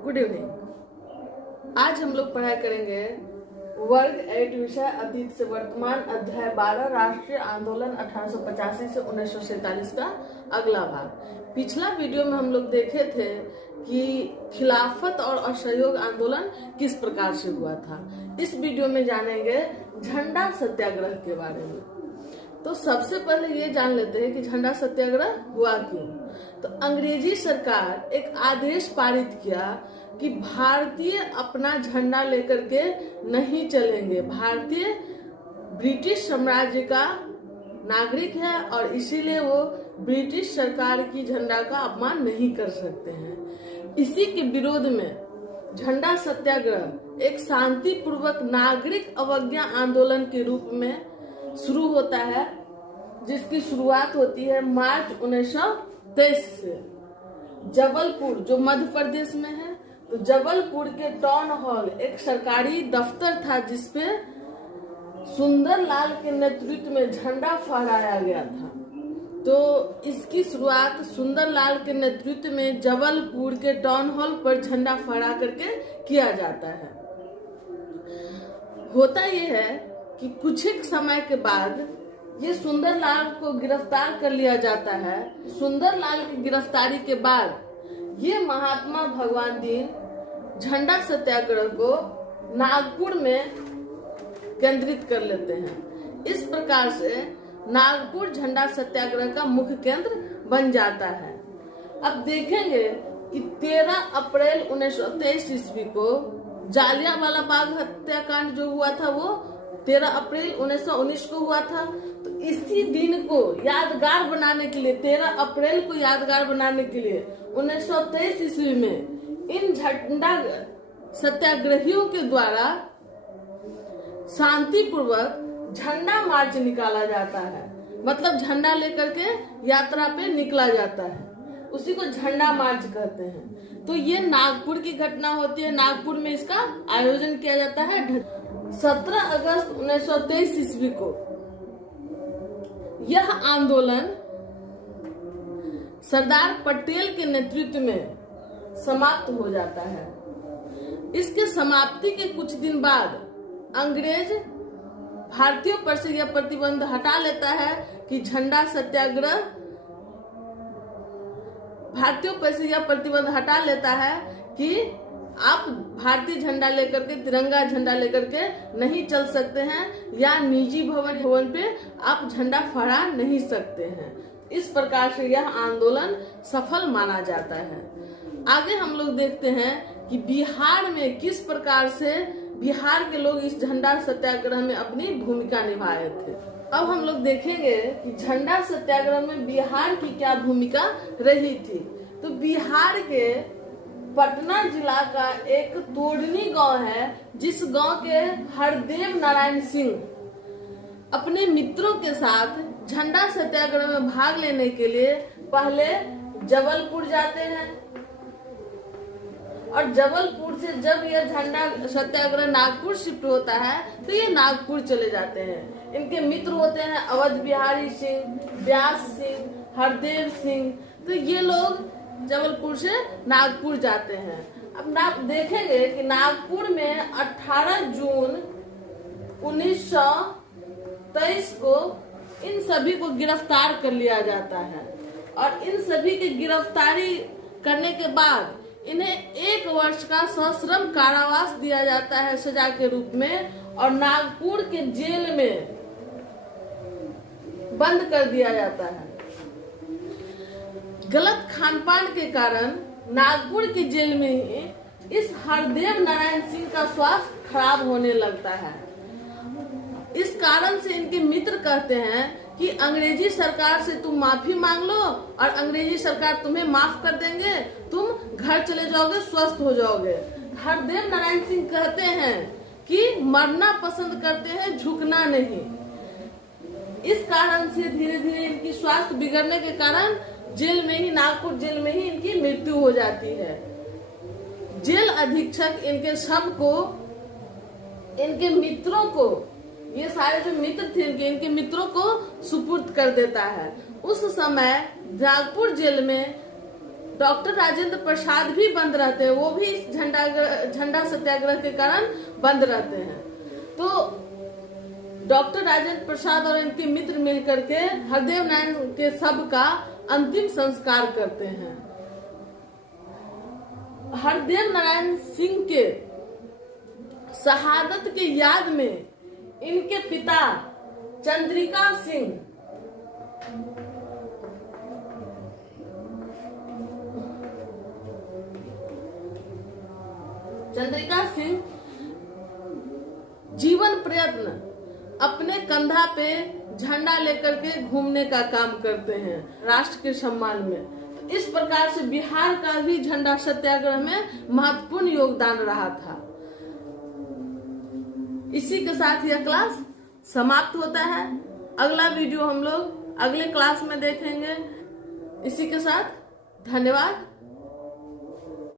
Good evening. आज हम लोग पढ़ाई करेंगे वर्ग 8 विषय अतीत से वर्तमान अध्याय 12 राष्ट्रीय आंदोलन 1885 से 1947 का अगला भाग। पिछला वीडियो में हम लोग देखे थे कि खिलाफत और असहयोग आंदोलन किस प्रकार से हुआ था। इस वीडियो में जानेंगे झंडा सत्याग्रह के बारे में। तो सबसे पहले ये जान लेते हैं कि झंडा सत्याग्रह हुआ क्यों। तो अंग्रेजी सरकार एक आदेश पारित किया कि भारतीय अपना झंडा लेकर के नहीं चलेंगे। भारतीय ब्रिटिश साम्राज्य का नागरिक है और इसीलिए वो ब्रिटिश सरकार की झंडा का अपमान नहीं कर सकते हैं। इसी के विरोध में झंडा सत्याग्रह एक शांतिपूर्वक नागरिक अवज्ञा आंदोलन के रूप में शुरू होता है, जिसकी शुरुआत होती है मार्च 1923 से। जबलपुर जो मध्य प्रदेश में है, तो जबलपुर के टाउन हॉल एक सरकारी दफ्तर था जिसपे सुंदरलाल के नेतृत्व में झंडा फहराया गया था। तो इसकी शुरुआत सुंदरलाल के नेतृत्व में जबलपुर के टाउन हॉल पर झंडा फहरा करके किया जाता है। होता यह है कि कुछ ही समय के बाद ये सुंदरलाल को गिरफ्तार कर लिया जाता है। सुंदरलाल की गिरफ्तारी के बाद ये महात्मा भगवान दीन झंडा सत्याग्रह को नागपुर में केंद्रित कर लेते हैं। इस प्रकार से नागपुर झंडा सत्याग्रह का मुख्य केंद्र बन जाता है। अब देखेंगे कि 13 अप्रैल 1923 ईस्वी को जालियांवाला बाग हत्याकांड जो हुआ था वो 13 अप्रैल 1919 को हुआ था। तो इसी दिन को यादगार बनाने के लिए, 13 अप्रैल को यादगार बनाने के लिए 1923 ईस्वी में इन झंडा सत्याग्रहियों के द्वारा शांतिपूर्वक झंडा मार्च निकाला जाता है। मतलब झंडा लेकर के यात्रा पे निकला जाता है, उसी को झंडा मार्च कहते हैं। तो ये नागपुर की घटना होती है। नागपुर में इसका आयोजन किया जाता है 17 अगस्त 1923 ईस्वी को। यह आंदोलन सरदार पटेल के नेतृत्व में समाप्त हो जाता है। इसके समाप्ति के कुछ दिन बाद अंग्रेज भारतीयों पर से यह प्रतिबंध हटा लेता है कि झंडा सत्याग्रह, भारतीयों पर से यह प्रतिबंध हटा लेता है कि आप भारतीय झंडा लेकर के, तिरंगा झंडा लेकर के नहीं चल सकते हैं या निजी भवन पे आप झंडा फहरा नहीं सकते हैं। इस प्रकार से यह आंदोलन सफल माना जाता है। आगे हम लोग देखते हैं कि बिहार में किस प्रकार से बिहार के लोग इस झंडा सत्याग्रह में अपनी भूमिका निभाए थे। अब हम लोग देखेंगे कि झंडा सत्याग्रह में बिहार की क्या भूमिका रही थी। तो बिहार के पटना जिला का एक तोड़नी गांव है, जिस गांव के हरदेव नारायण सिंह अपने मित्रों के साथ झंडा सत्याग्रह में भाग लेने के लिए पहले जबलपुर जाते हैं और जबलपुर से जब यह झंडा सत्याग्रह नागपुर शिफ्ट होता है तो ये नागपुर चले जाते हैं। इनके मित्र होते हैं अवध बिहारी सिंह, व्यास सिंह, हरदेव सिंह। तो ये लोग जबलपुर से नागपुर जाते हैं। अब आप देखेंगे कि नागपुर में 18 जून 1923 को इन सभी को गिरफ्तार कर लिया जाता है और इन सभी की गिरफ्तारी करने के बाद इन्हें 1 वर्ष का सश्रम कारावास दिया जाता है सजा के रूप में और नागपुर के जेल में बंद कर दिया जाता है। गलत खानपान के कारण नागपुर की जेल में ही इस हरदेव नारायण सिंह का स्वास्थ्य खराब होने लगता है। इस कारण से इनके मित्र कहते हैं कि अंग्रेजी सरकार से तुम माफी मांग लो और अंग्रेजी सरकार तुम्हें माफ कर देंगे, तुम घर चले जाओगे, स्वस्थ हो जाओगे। हरदेव नारायण सिंह कहते हैं कि मरना पसंद करते हैं, झुकना नहीं। इस कारण से धीरे धीरे इनकी स्वास्थ्य बिगड़ने के कारण जेल में ही, नागपुर जेल में ही इनकी मृत्यु हो जाती है। जेल अधीक्षक इनके शव को इनके मित्रों को, ये सारे जो मित्र थे इनके मित्रों को सुपुर्द कर देता है। उस समय नागपुर जेल में डॉक्टर राजेंद्र प्रसाद भी बंद रहते हैं, वो भी झंडा सत्याग्रह के कारण बंद रहते हैं। तो डॉक्टर राजेंद्र प्रसाद और इनके मित्र मिलकर के हरदेव नारायण के शव का अंतिम संस्कार करते हैं। हरदेव नारायण सिंह के शहादत के याद में इनके पिता चंद्रिका सिंह जीवन प्रयत्न अपने कंधा पे झंडा लेकर के घूमने का काम करते हैं राष्ट्र के सम्मान में। तो इस प्रकार से बिहार का भी झंडा सत्याग्रह में महत्वपूर्ण योगदान रहा था। इसी के साथ यह क्लास समाप्त होता है। अगला वीडियो हम लोग अगले क्लास में देखेंगे। इसी के साथ धन्यवाद।